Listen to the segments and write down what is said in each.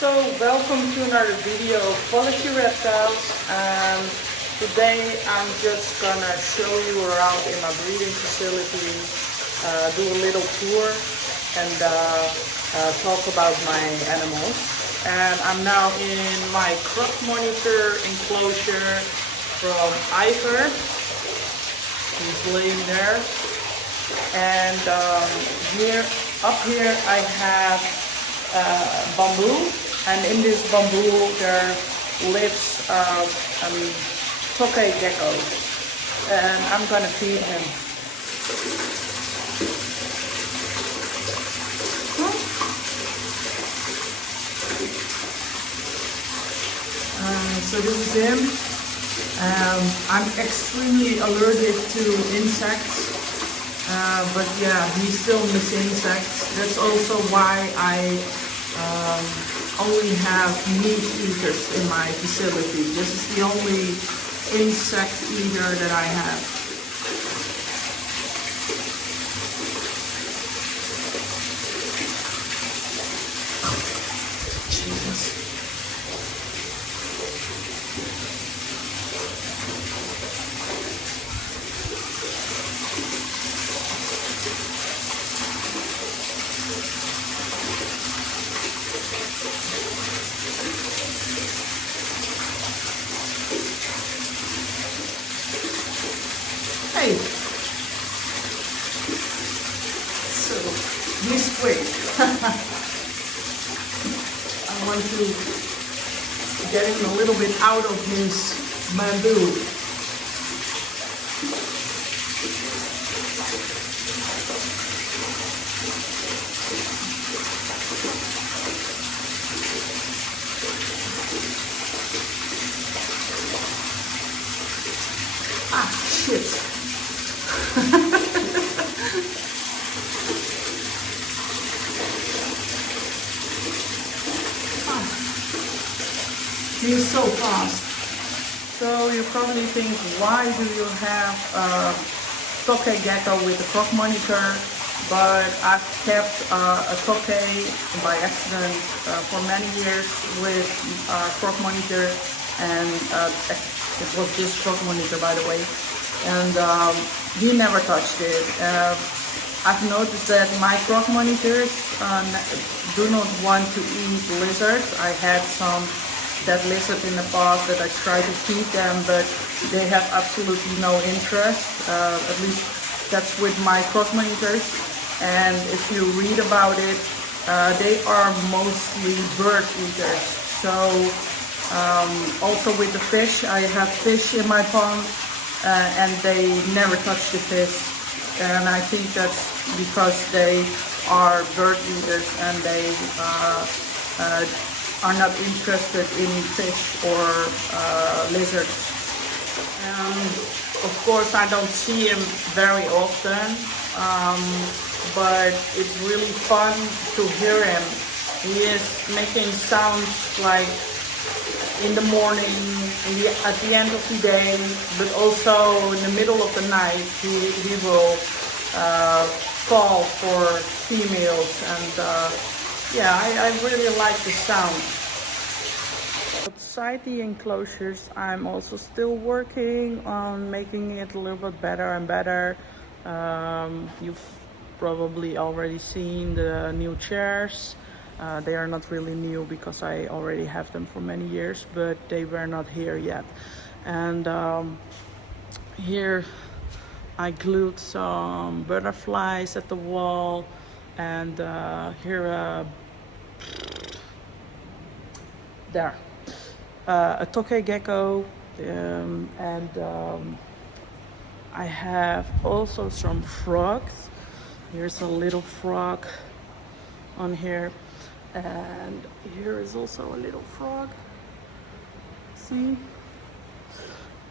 So welcome to another video of Quality Reptiles. Today I'm just gonna show you around in my breeding facility, do a little tour and talk about my animals. And I'm now in my crop monitor enclosure from Ivor. He's laying there. And up here I have bamboo, and in this bamboo there lives tokay gecko, and I'm gonna feed him. So this is him. I'm extremely allergic to insects. But yeah, he still misses insects. That's also why I only have meat eaters in my facility. This is the only insect eater that I have. Jesus. Hey, so he's quick. I want to get him a little bit out of his bamboo. Ah, shit. He's so fast. So you probably think, why do you have a tokay gecko with a croc monitor? But I've kept a tokay by accident for many years with a croc monitor, and it was this croc monitor, by the way, and he never touched it. I've noticed that my croc monitors do not want to eat lizards. I had some dead lizard in the past that I tried to feed them, but they have absolutely no interest. At least that's with my croc monitors. And if you read about it, they are mostly bird eaters. So also with the fish, I have fish in my pond, and they never touch the fish. And I think that's because they are bird eaters and they are not interested in fish or lizards. Of course, I don't see him very often, but it's really fun to hear him. He is making sounds like in the morning, at the end of the day, but also in the middle of the night. He will call for females, and yeah, I really like the sound. Outside the enclosures, I'm also still working on making it a little bit better and better. You've probably already seen the new chairs. They are not really new because I already have them for many years, but they were not here yet. And here I glued some butterflies at the wall, and here there a tokay gecko, and I have also some frogs. Here's a little frog on here, and here is also a little frog, see?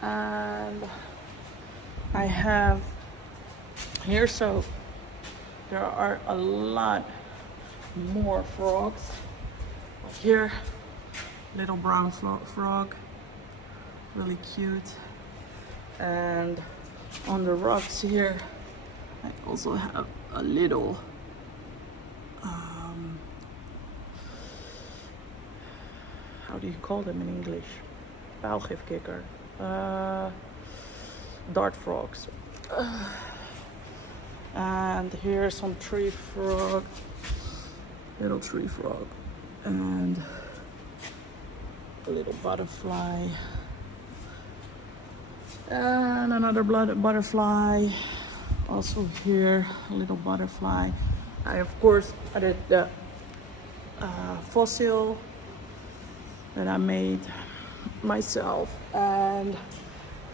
And I have here, so there are a lot more frogs. Here, little brown frog, really cute. And on the rocks here, I also have a little how do you call them in English? Pijlgifkikker. Dart frogs. And here's some tree frog, little tree frog, and a little butterfly, and another butterfly. Also here, a little butterfly. I of course added the fossil that I made myself, and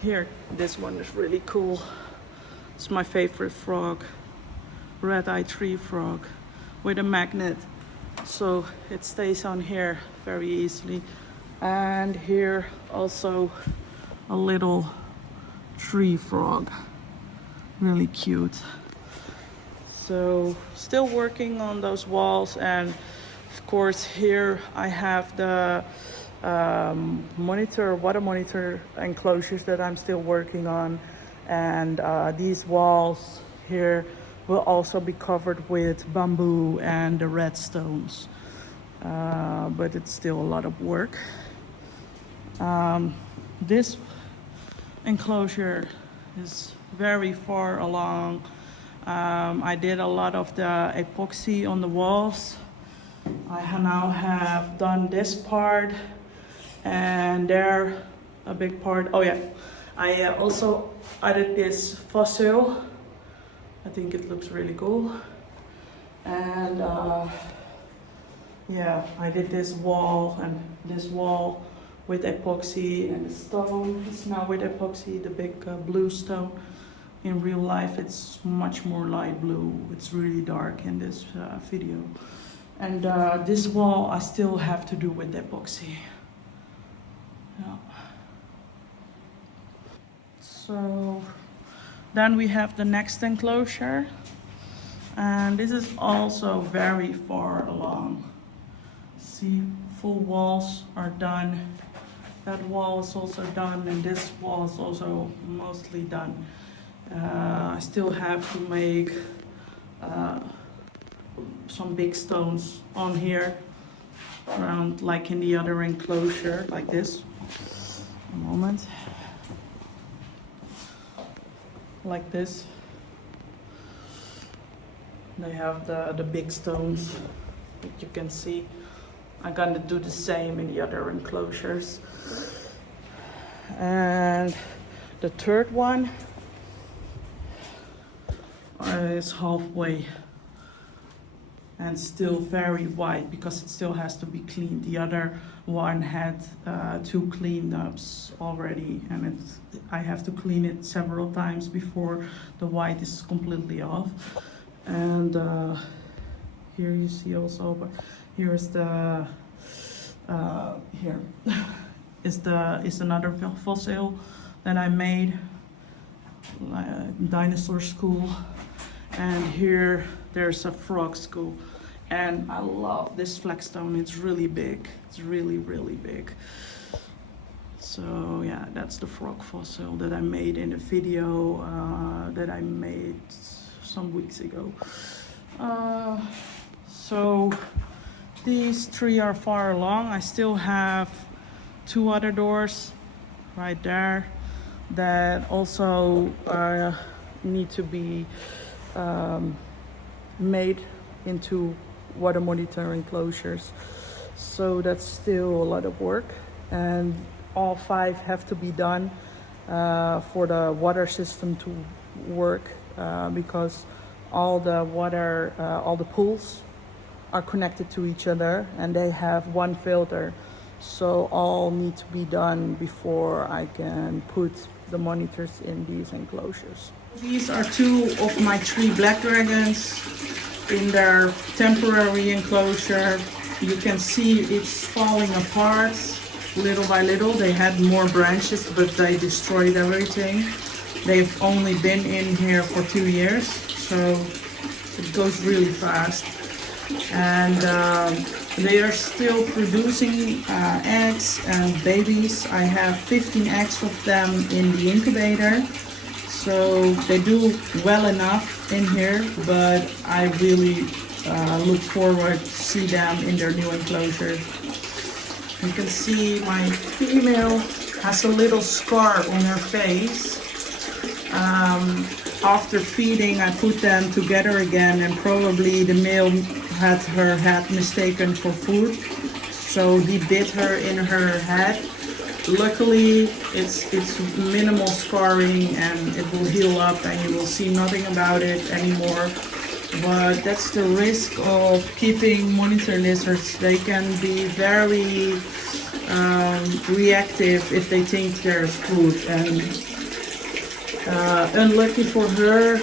here, this one is really cool. It's my favorite frog, red-eyed tree frog with a magnet, so it stays on here very easily. And here also a little tree frog, really cute. So still working on those walls, and of course here I have the water monitor enclosures that I'm still working on, and these walls here will also be covered with bamboo and the redstones, but it's still a lot of work. This enclosure is very far along. I did a lot of the epoxy on the walls. I now have done this part, and there a big part. Oh yeah, I also added this fossil. I think it looks really cool. And yeah, I did this wall and this wall with epoxy, and the stone is now with epoxy, the big blue stone. In real life it's much more light blue. It's really dark in this video. And this wall I still have to do with epoxy. Yeah. So then we have the next enclosure, and this is also very far along. See, full walls are done. That wall is also done, and this wall is also mostly done. I still have to make some big stones on here around, like in the other enclosure, like this. A moment. Like this. They have the big stones that you can see. I'm gonna do the same in the other enclosures. And the third one is halfway and still very white because it still has to be cleaned. The other one had 2 cleanups already, and I have to clean it several times before the white is completely off. And here you see also, but here is the here is another fossil that I made, dinosaur skull. And here there's a frog skull, and I love this flagstone. It's really big. It's really big. So yeah, that's the frog fossil that I made in the video that I made some weeks ago. So these 3 are far along. I still have 2 other doors right there that also need to be made into water monitor enclosures. So that's still a lot of work, and all 5 have to be done for the water system to work, because all the water, all the pools are connected to each other, and they have one filter. So all need to be done before I can put the monitors in these enclosures. These are 2 of my 3 black dragons in their temporary enclosure. You can see it's falling apart little by little. They had more branches, but they destroyed everything. They've only been in here for 2 years, so it goes really fast. And they are still producing eggs and babies. I have 15 eggs of them in the incubator, so they do well enough in here, but I really look forward to see them in their new enclosure. You can see my female has a little scar on her face. After feeding, I put them together again, and probably the male had her head mistaken for food, so he bit her in her head. Luckily, it's minimal scarring and it will heal up and you will see nothing about it anymore. But that's the risk of keeping monitor lizards. They can be very reactive if they think there's food. And unlucky for her,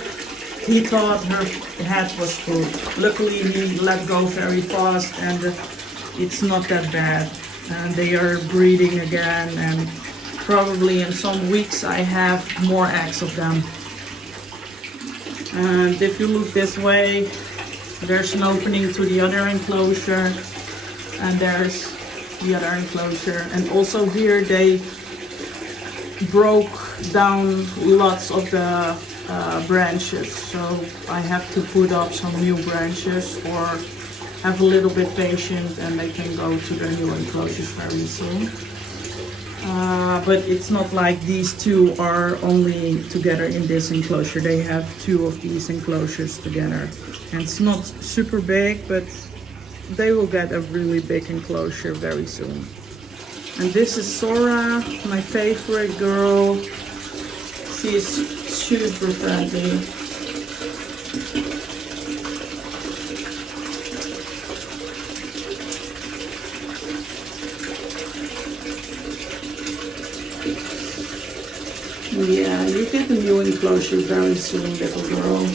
he thought her head was food. Luckily, he let go very fast and it's not that bad. And they are breeding again, and probably in some weeks I have more eggs of them. And if you look this way, there's an opening to the other enclosure, and there's the other enclosure. And also here they broke down lots of the branches, so I have to put up some new branches, or have a little bit patient and they can go to their new enclosures very soon. But it's not like these two are only together in this enclosure. They have two of these enclosures together. And it's not super big, but they will get a really big enclosure very soon. And this is Sora, my favorite girl. She's super friendly. Yeah, you get a new enclosure very soon, little girl.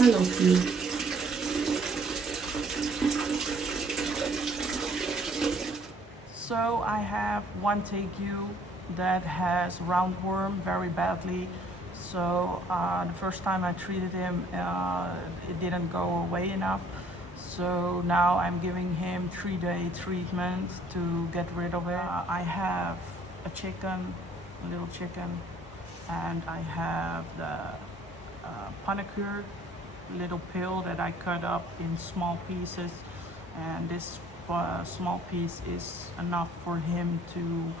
I love you. So I have one tegu that has roundworm very badly. So the first time I treated him, it didn't go away enough. So now I'm giving him 3-day treatment to get rid of it. I have a chicken, a little chicken, and I have the panicure, little pill that I cut up in small pieces, and this small piece is enough for him to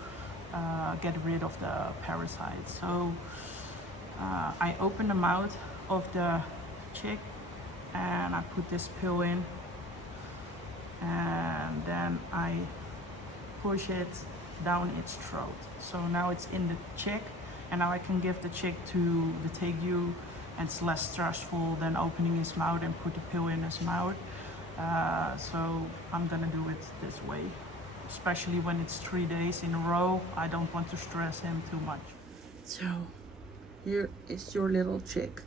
get rid of the parasites. So I open the mouth of the chick and I put this pill in, and then I push it down its throat. So now it's in the chick, and now I can give the chick to the tegu, and it's less stressful than opening his mouth and put the pill in his mouth. So I'm gonna do it this way, especially when it's 3 days in a row. I don't want to stress him too much. So here is your little chick.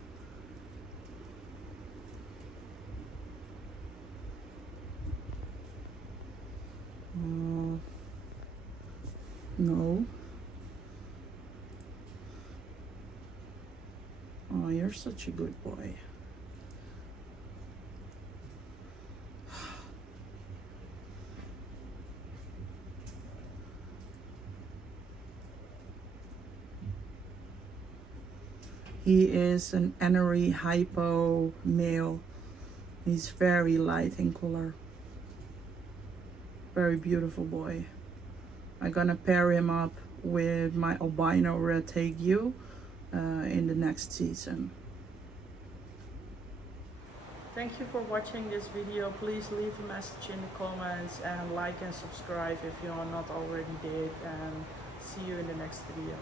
No. Oh, you're such a good boy. He is an Anery hypo male. He's very light in color. Very beautiful boy. I'm gonna pair him up with my albino red tegu in the next season. Thank you for watching this video. Please leave a message in the comments and like and subscribe if you are not already did, and see you in the next video.